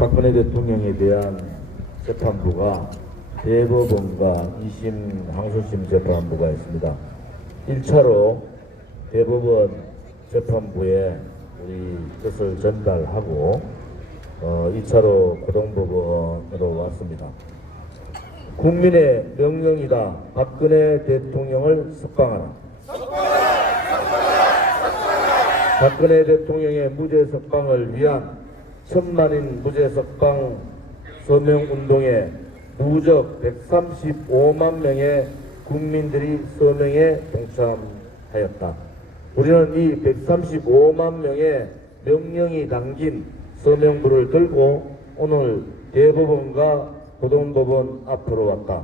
박근혜 대통령에 대한 재판부가 대법원과 2심 항소심 재판부가 있습니다. 1차로 대법원 재판부에 우리 뜻을 전달하고 2차로 고등법원으로 왔습니다. 국민의 명령이다. 박근혜 대통령을 석방하라. 박근혜 대통령의 무죄 석방을 위한 천만인 무죄 석방 서명운동에 누적 135만 명의 국민들이 서명에 동참하였다. 우리는 이 135만 명의 명령이 담긴 서명부를 들고 오늘 대법원과 고등법원 앞으로 왔다.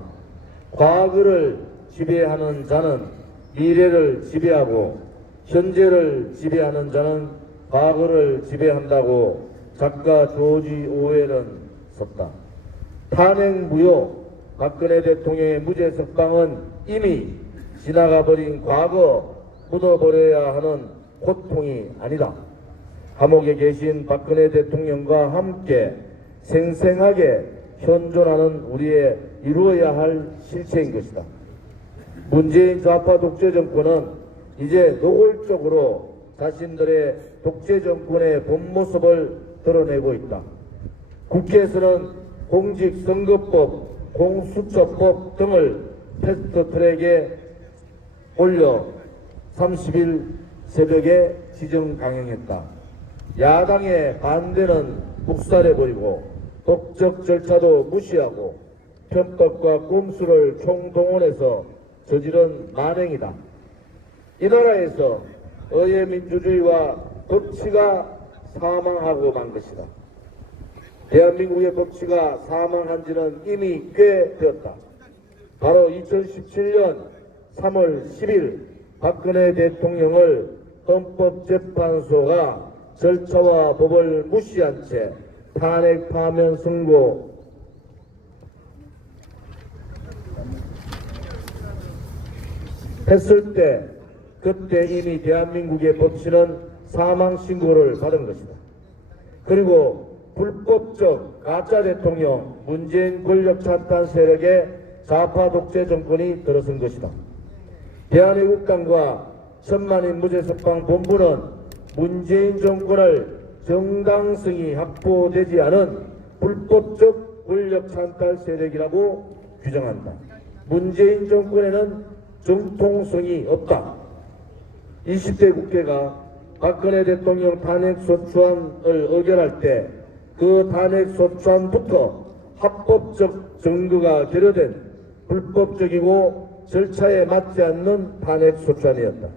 과거를 지배하는 자는 미래를 지배하고 현재를 지배하는 자는 과거를 지배한다고 작가 조지 오웰은 썼다. 탄핵무효 박근혜 대통령의 무죄 석방은 이미 지나가버린 과거 묻어버려야 하는 고통이 아니다. 감옥에 계신 박근혜 대통령과 함께 생생하게 현존하는 우리의 이루어야 할 실체인 것이다. 문재인 좌파 독재 정권은 이제 노골적으로 자신들의 독재 정권의 본 모습을 드러내고 있다. 국회에서는 공직선거법, 공수처법 등을 패스트트랙에 올려 30일 새벽에 지정 강행했다. 야당의 반대는 묵살해버리고 법적 절차도 무시하고 편법과 꼼수를 총동원해서 저지른 만행이다. 이 나라에서 의회민주주의와 법치가 사망하고 만 것이다. 대한민국의 법치가 사망한 지는 이미 꽤 되었다. 바로 2017년 3월 10일 박근혜 대통령을 헌법재판소가 절차와 법을 무시한 채 탄핵 파면 선고 했을 때 그때 이미 대한민국의 법치는 사망 신고를 받은 것이다. 그리고 불법적 가짜 대통령 문재인 권력 찬탄 세력의 좌파 독재 정권이 들어선 것이다. 대한애국당과 천만인 무죄 석방 본부는 문재인 정권을 정당성이 확보되지 않은 불법적 권력 찬탈 세력이라고 규정한다. 문재인 정권에는 정통성이 없다. 20대 국회가 박근혜 대통령 탄핵소추안을 의결할 때 그 탄핵소추안부터 합법적 증거가 결여된 불법적이고 절차에 맞지 않는 탄핵소추안이었다.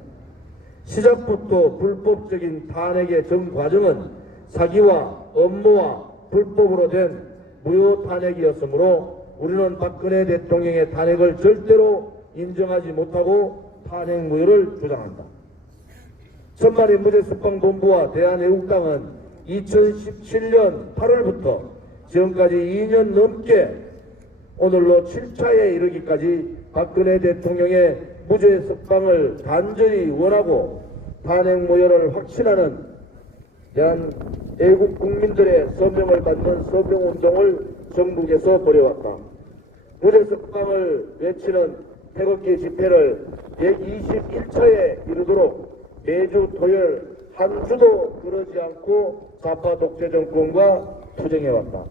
시작부터 불법적인 탄핵의 전 과정은 사기와 업무와 불법으로 된 무효 탄핵이었으므로 우리는 박근혜 대통령의 탄핵을 절대로 인정하지 못하고 탄핵 무효를 주장한다. 천만인 무죄 석방본부와 대한애국당은 2017년 8월부터 지금까지 2년 넘게 오늘로 7차에 이르기까지 박근혜 대통령의 무죄 석방을 간절히 원하고 탄핵 무효를 확신하는 대한애국 국민들의 서명을 받는 서명운동을 전국에서 벌여왔다. 무죄 석방을 외치는 태극기 집회를 121차에 이르도록 매주 토요일 한 주도 그러지 않고 좌파 독재 정권과 투쟁해왔다.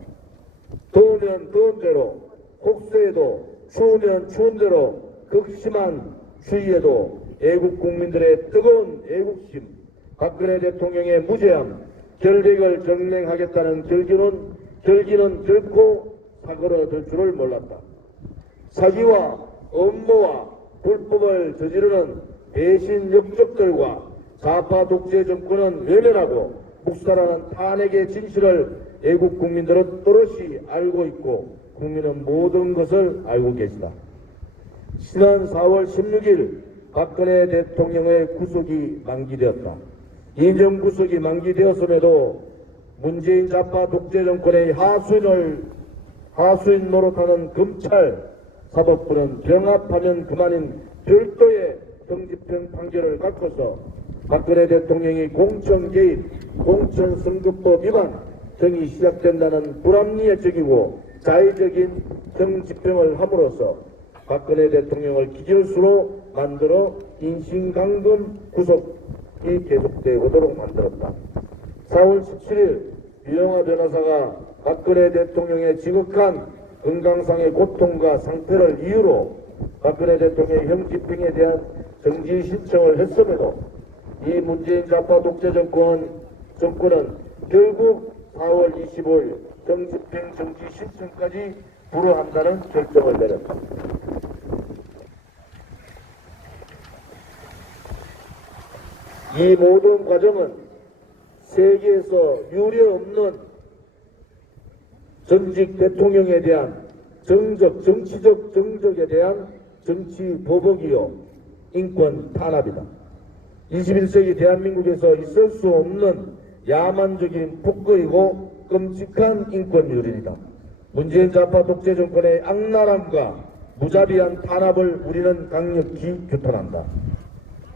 더우면 더운 대로, 혹세에도 추우면 추운 대로 극심한 추위에도 애국 국민들의 뜨거운 애국심, 박근혜 대통령의 무죄함, 결백을 정랭하겠다는 결기는 결코 사그러들 줄을 몰랐다. 사기와 업무와 불법을 저지르는 배신 역적들과 좌파 독재 정권은 외면하고 묵살하는 탄핵의 진실을 애국 국민들은 또렷이 알고 있고 국민은 모든 것을 알고 계시다. 지난 4월 16일 박근혜 대통령의 구속이 만기되었다. 이념 구속이 만기되었음에도 문재인 좌파 독재 정권의 하수인 노릇하는 검찰 사법부는 병합하면 그만인 별도의 정집행 판결을 갖고서 박근혜 대통령이 공천 개입, 공천선거법 위반, 정이 시작된다는 불합리적이고 자의적인 정집행을 함으로써 박근혜 대통령을 기결수로 만들어 인신강금 구속이 계속되도록 만들었다. 4월 17일 유영하 변호사가 박근혜 대통령의 지극한 건강상의 고통과 상태를 이유로 박근혜 대통령의 형집행에 대한 정지 신청을 했음에도 이 문재인 좌파 독재 정권은 결국 4월 25일 정집행 정지 신청까지 불허한다는 결정을 내렸다. 이 모든 과정은 세계에서 유례없는 전직 대통령에 대한 정치적 정적에 대한 정치 보복이요 인권 탄압이다. 21세기 대한민국에서 있을 수 없는 야만적인 폭거이고 끔찍한 인권 유린이다. 문재인 좌파 독재 정권의 악랄함과 무자비한 탄압을 우리는 강력히 규탄한다.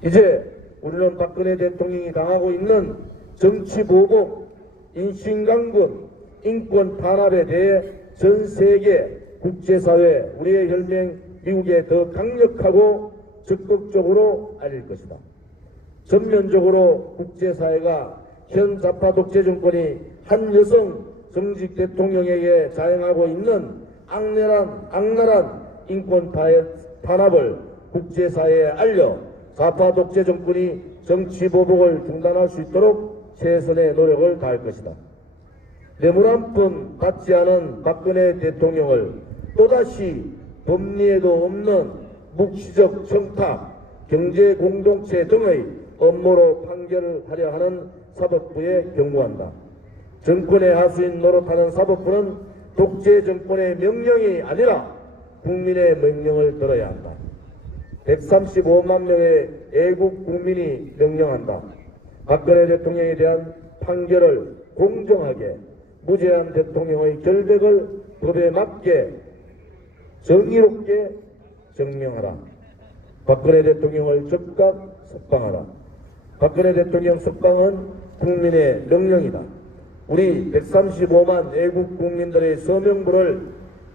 이제 우리는 박근혜 대통령이 당하고 있는 정치 보복, 인신강금, 인권 탄압에 대해 전 세계 국제사회, 우리의 혈맹 미국에 더 강력하고 적극적으로 알릴 것이다. 전면적으로 국제사회가 현 좌파 독재 정권이 한 여성 정직 대통령에게 자행하고 있는 악랄한 인권 탄압을 국제사회에 알려 좌파 독재 정권이 정치 보복을 중단할 수 있도록 최선의 노력을 다할 것이다. 뇌물 한 푼 받지 않은 박근혜 대통령을 또다시 법리에도 없는 묵시적 청탁, 경제공동체 등의 업무로 판결하려 하는 사법부에 경고한다. 정권의 하수인 노릇하는 사법부는 독재 정권의 명령이 아니라 국민의 명령을 들어야 한다. 135만 명의 애국 국민이 명령한다. 박근혜 대통령에 대한 판결을 공정하게, 무죄한 대통령의 결백을 법에 맞게 정의롭게 증명하라. 박근혜 대통령을 즉각 석방하라. 박근혜 대통령 석방은 국민의 명령이다. 우리 135만 애국 국민들의 서명부를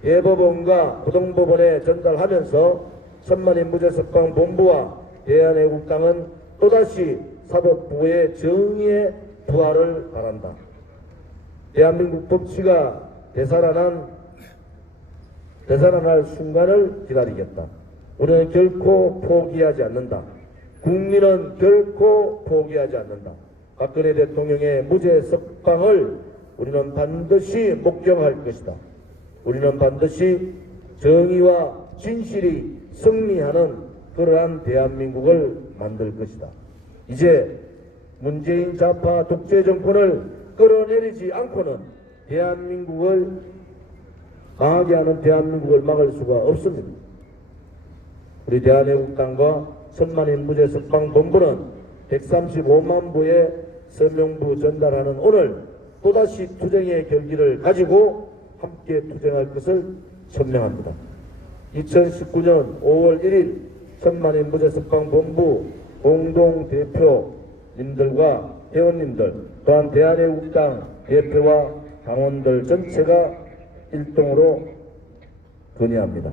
대법원과 고등법원에 전달하면서 천만인 무죄석방 본부와 대한애국당은 또다시 사법부의 정의의 부활을 바란다. 대한민국 법치가 되살아날 순간을 기다리겠다. 우리는 결코 포기하지 않는다. 국민은 결코 포기하지 않는다. 박근혜 대통령의 무죄 석방을 우리는 반드시 목격할 것이다. 우리는 반드시 정의와 진실이 승리하는 그러한 대한민국을 만들 것이다. 이제 문재인 좌파 독재 정권을 끌어내리지 않고는 대한민국을 망하게 하는 대한민국을 막을 수가 없습니다. 우리 대한애국당과 천만인 무죄 석방 본부는 135만 부의 서명부 전달하는 오늘 또다시 투쟁의 결기를 가지고 함께 투쟁할 것을 천명합니다. 2019년 5월 1일 천만인 무죄 석방 본부 공동대표님들과 회원님들 또한 대한애국당 대표와 당원들 전체가 일동으로 건의합니다.